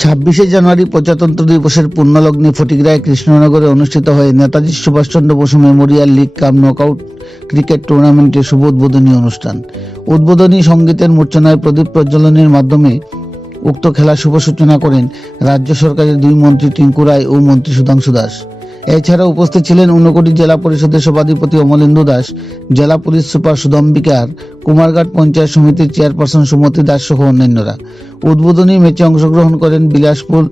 ছাব্বিশে জানুয়ারি প্রজাতন্ত্র দিবসের পূর্ণলগ্নে ফটিকরায় কৃষ্ণনগরে অনুষ্ঠিত হয়ে Netaji Subhashchandra Bose memorial league cum knockout cricket টুর্নামেন্টের শুভ উদ্বোধনী অনুষ্ঠান। উদ্বোধনী সঙ্গীতের মূর্ছনায় প্রদীপ প্রজ্বলনের মাধ্যমে উক্ত খেলার শুভ সূচনা করেন রাজ্য সরকারের দুই মন্ত্রী টিঙ্কু রায় ও মন্ত্রী সুধাংশু দাস। এছাড়া উপস্থিত ছিলেন ঊনকোটি জেলা পরিষদের সভাধিপতি অমলেন্দু দাস, জেলা পুলিশ সুপার সুদম্বিকার কুমারঘাট পঞ্চায়েত সমিতির চেয়ারপারসন সুমতি দাস সহ অন্যান্যরা। উদ্বোধনী ম্যাচে অংশগ্রহণ করেন বিলাসপুর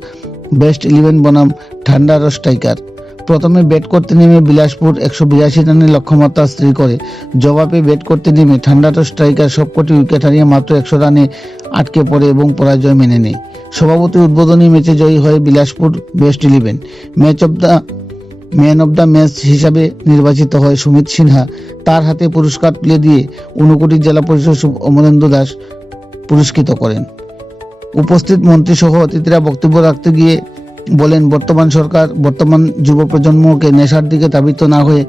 বেস্ট ইলেভেন বনাম ঠান্ডার স্ট্রাইকার। প্রথমে ব্যাট করতে নেমে বিলাসপুর একশো বিরাশি রানের লক্ষ্যমাত্রা স্থির করে। জবাবে ব্যাট করতে নেমে ঠান্ডার স্ট্রাইকার সবকটি উইকেট হারিয়ে মাত্র একশো রানে আটকে পড়ে এবং পরাজয় মেনে নেয়। সভাপতি উদ্বোধনী ম্যাচে জয়ী হয় Bilaspur best eleven. Match of the man of the match হিসাবে নির্বাচিত হয় সুমিত সিনহা। তার হাতে পুরস্কার তুলে দিয়ে ঊনকোটি জেলা পরিষদ অমরেন্দ্র দাস পুরস্কৃত করেন। উপস্থিত মন্ত্রী সহ অতিথিরা বক্তব্য রাখতে গিয়ে বলেন, বর্তমান সরকার, বর্তমান যুব প্রজন্মকে নেশার দিকে ধাবিত না হয়ে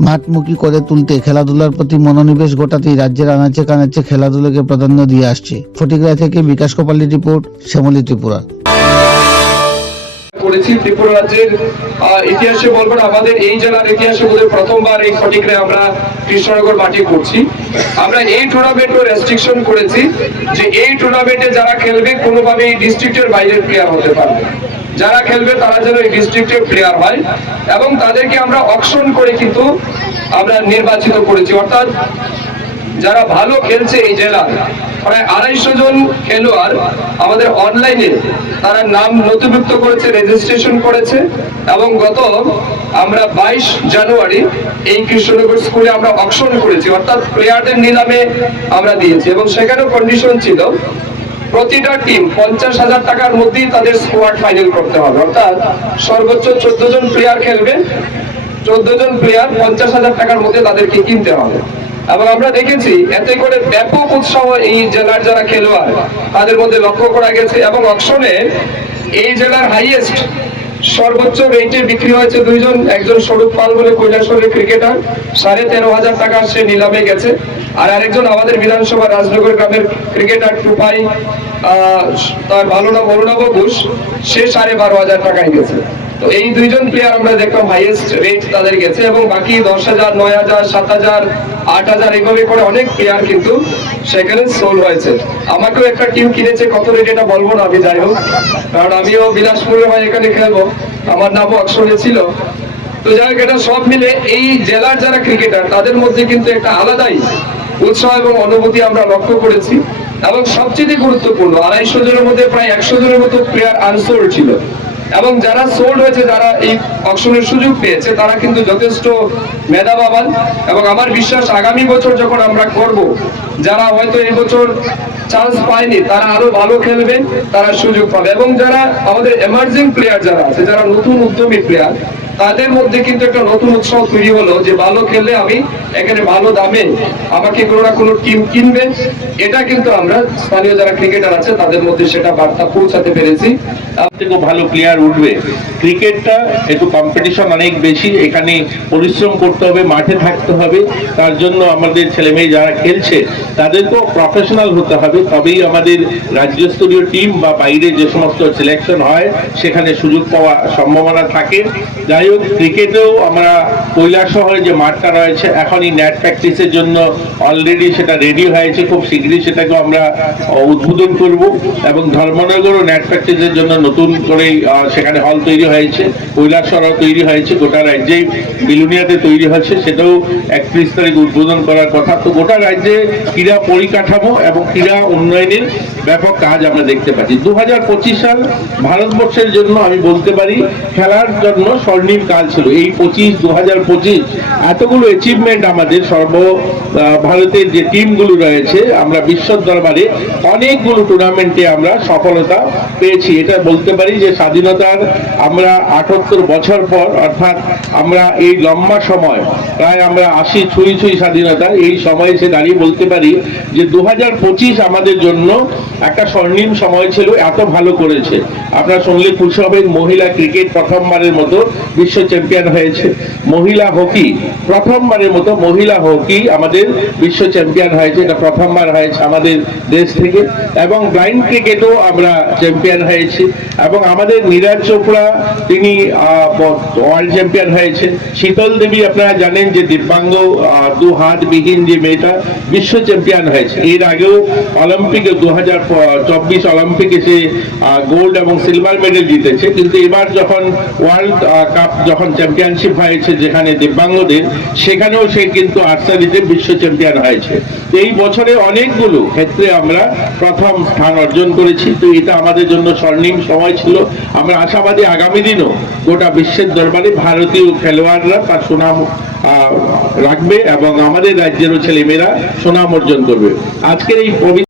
মাঠমুখী করে তুলতে খেলাধুলার প্রতি মনোনিবেশ ঘটাতেই রাজ্যের আনাচে কানাচে খেলাধুলাকে প্রাধান্য দিয়ে আসছে। ফটিকরায় থেকে বিকাশ কপালি রিপোর্ট, শ্যামলী ত্রিপুরা। করেছি ত্রিপুরা রাজ্যের ইতিহাসে বলব আমাদের এই জেলার ইতিহাসে বোধহয় প্রথমবার এই ফটিকরে আমরা কৃষ্ণনগর মাটি করছি। আমরা এই টুর্নামেন্টও রেস্ট্রিকশন করেছি যে এই টুর্নামেন্টে যারা খেলবে, কোনোভাবেই ডিস্ট্রিক্টের বাইরের প্লেয়ার হতে পারবে যারা খেলবে, তারা যেন এই ডিস্ট্রিক্টের প্লেয়ার হয় এবং তাদেরকে আমরা অকশন করে কিন্তু আমরা নির্বাচিত করেছি। অর্থাৎ যারা ভালো খেলছে এই জেলার প্রায় আড়াইশো জন খেলোয়াড় আমাদের অনলাইনে তারা নাম নথিভুক্ত করেছে রেজিস্ট্রেশন করেছে এবং গত আমরা বাইশ জানুয়ারি এই কৃষ্ণনগর স্কুলে আমরা অকশন করেছি, অর্থাৎ প্লেয়ারদের নিলামে আমরা দিয়েছি এবং সেখানেও কন্ডিশন ছিল প্রতিটা টিম পঞ্চাশ হাজার টাকার মধ্যেই তাদের স্কোয়াড ফাইনাল করতে হবে, অর্থাৎ সর্বোচ্চ চোদ্দ জন প্লেয়ার খেলবে, চোদ্দ জন প্লেয়ার পঞ্চাশ হাজার টাকার মধ্যে তাদেরকে কিনতে হবে। এবং আমরা দেখেছি এতে করে ব্যাপক উৎসাহ এই জেলার যারা খেলোয়াড়, তাদের মধ্যে লক্ষ্য করা গেছে এবং অকশনে এই জেলার হাইয়েস্ট সর্বোচ্চ রেটে বিক্রি হয়েছে দুইজন, একজন স্বরূপ পাল বলে কৈলাসরের ক্রিকেটার সাড়ে তেরো হাজার টাকা সে নিলামে গেছে। আর আরেকজন আমাদের বিধানসভা রাজনগর গ্রামের ক্রিকেটার টুপাই তার ভালো নাম অরুণাভ ঘোষ, সে সাড়ে বারো হাজার টাকায় গেছে। তো এই দুইজন প্লেয়ার আমরা দেখলাম হাইয়েস্ট রেট তাদের গেছে এবং বাকি দশ হাজার নয় হাজার সাত হাজার আট হাজার এইভাবে করে অনেক প্লেয়ার কিন্তু সেখানে সোল হয়েছে। আমাকেও একটা টিম কিনেছে, কত রেট এটা বলব না আমি, যাই হোক। কারণ আমিও বিলাসপুরের হয়ে এখানে খেলব। আমার নামও অক্ষরে ছিল। তো যাই হোক, এটা সব মিলে এই জেলার যারা ক্রিকেটার তাদের মধ্যে কিন্তু একটা আলাদাই উৎসাহ এবং অনুভূতি আমরা লক্ষ্য করেছি। এবং সবচেয়ে গুরুত্বপূর্ণ, আড়াইশো জনের মধ্যে প্রায় একশো জনের মতো প্লেয়ার আনসোল্ড ছিল। এবং যারা সোল্ড হয়েছে, যারা এই অকশনের সুযোগ পেয়েছে, তারা কিন্তু যথেষ্ট মেধাবান। এবং আমার বিশ্বাস, আগামী বছর যখন আমরা করব, যারা হয়তো এই বছর চান্স পায়নি, তারা আরও ভালো খেলবে, তারা সুযোগ পাবে। এবং যারা আমাদের এমার্জিং প্লেয়ার যারা আছে, যারা নতুন উদ্যমী প্লেয়ার তাদের মধ্যে কিন্তু একটা নতুন উৎসাহ তৈরি হলো যে ভালো খেললে আমি এখানে ভালো দামে আমাকে কোনো না কোনো টিম কিনবে। এটা কিন্তু আমরা স্থানীয় যারা ক্রিকেটার আছে, তাদের মধ্যে সেটা বার্তা পৌঁছাতে পেরেছি। থেকে ভালো প্লেয়ার উঠবে। ক্রিকেটটা একটু কম্পিটিশন অনেক বেশি, এখানে পরিশ্রম করতে হবে, মাঠে থাকতে হবে। তার জন্য আমাদের ছেলে মেয়ে যারা খেলছে, তাদেরকেও প্রফেশনাল হতে হবে। তবেই আমাদের রাজ্যস্তরীয় টিম বা বাইরে যে সমস্ত সিলেকশন হয়, সেখানে সুযোগ পাওয়া সম্ভাবনা থাকে। যাই হোক ক্রিকেটেও আমরা কৈলাস শহরে যে মাঠটা রয়েছে, এখনই ন্যাট প্র্যাকটিসের জন্য অলরেডি সেটা রেডি হয়েছে। খুব শীঘ্রই সেটাকে আমরা উদ্বোধন করব এবং ধর্মনগরও ন্যাট প্র্যাকটিসের জন্য নতুন করে সেখানে হল তৈরি হয়েছে কৈলাসহরও তৈরি হয়েছে, গোটা রাজ্যেই বিলুনিয়াতে তৈরি হচ্ছে। সেটাও একত্রিশ তারিখ উদ্বোধন করার কথা। তো গোটা রাজ্যে ক্রীড়া পরিকাঠামো এবং ক্রীড়া উন্নয়নের ব্যাপক কাজ আমরা দেখতে পাচ্ছি। দু হাজার পঁচিশ সাল ভারতবর্ষের জন্য আমি বলতে পারি, খেলার জন্য স্বর্ণিম কাল ছিল এই পঁচিশ দু হাজার পঁচিশ এতগুলো অ্যাচিভমেন্ট আমাদের সর্ব ভারতের যে টিমগুলো রয়েছে, আমরা বিশ্ব দরবারে অনেকগুলো টুর্নামেন্টে আমরা সফলতা পেয়েছি। এটা বলতে পারি যে স্বাধীনতার আমরা আটাত্তর বছর পর, অর্থাৎ আমরা এই লম্বা সময়, প্রায় আমরা আশি ছুঁই ছুঁই স্বাধীনতা এই সময় এসে দাঁড়িয়ে বলতে পারি যে দু পঁচিশ আমাদের জন্য একটা স্বর্ণিম সময় ছিল, এত ভালো করেছে। আপনারা শুনলে খুশি হবেন, মহিলা ক্রিকেট প্রথমবারের মতো বিশ্ব চ্যাম্পিয়ন হয়েছে। মহিলা হকি, প্রথমবারের মতো মহিলা হকি আমাদের বিশ্ব চ্যাম্পিয়ন হয়েছে। এটা প্রথমবার হয়েছে আমাদের দেশ থেকে। এবং ব্লাইন্ড ক্রিকেটও আমরা চ্যাম্পিয়ন হয়েছি। এবং আমাদের নীরাজ চোপড়া, তিনি ওয়ার্ল্ড চ্যাম্পিয়ন হয়েছে। শীতল দেবী আপনারা জানেন যে দিব্যাঙ্গ দু হাত বিহীন যে মেয়েটা বিশ্ব চ্যাম্পিয়ন হয়েছে। এর আগেও অলিম্পিকে, দু হাজার চব্বিশ অলিম্পিকে সে গোল্ড এবং সিলভার মেডেল জিতেছে। কিন্তু এবার যখন ওয়ার্ল্ড কাপ যখন চ্যাম্পিয়নশিপ হয়েছে যেখানে দিব্যাঙ্গদের, সেখানেও সে কিন্তু আর্চারিতে বিশ্ব চ্যাম্পিয়ন হয়েছে। এই বছরে অনেকগুলো ক্ষেত্রে আমরা প্রথম স্থান অর্জন করেছি। তো এটা আমাদের জন্য স্বর্ণিম সময় ছিল। আমরা আশাবাদী আগামী দিনও গোটা বিশ্বের দরবারে ভারতীয় খেলোয়াড়রা তার সুনাম রাখবে এবং আমাদের রাজ্যেরও ছেলেমেয়েরা সুনাম অর্জন করবে। আজকের এই